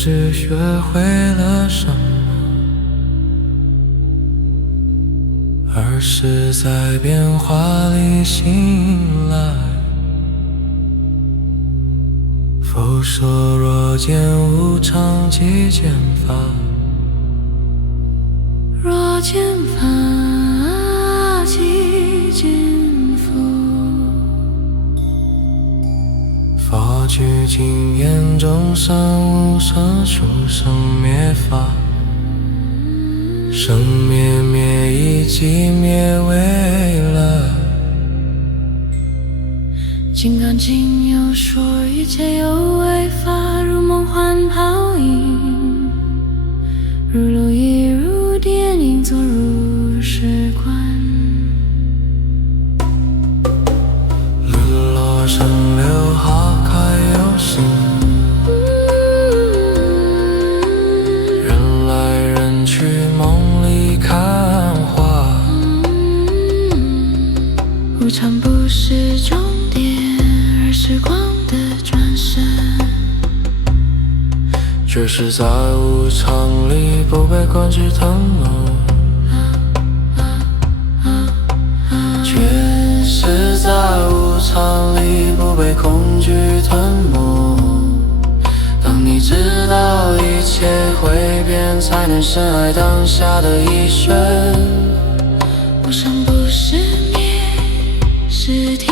是学会了什么，而是在变化里醒来。否说若见无常即见法，若见法即见佛。佛具经验众生无生出生灭法，生灭灭以即灭为了。金刚经有说一切有为法，如梦幻泡影，如露亦如电影，作如是观。沦落生流花开有心，人来人去梦里看花。无常不是终点，而是光的转身。却是在无常里不被控制腾挪，却是在无常里不被恐惧吞没。当你知道一切会变，才能深爱当下的一瞬。无常不是灭，是天。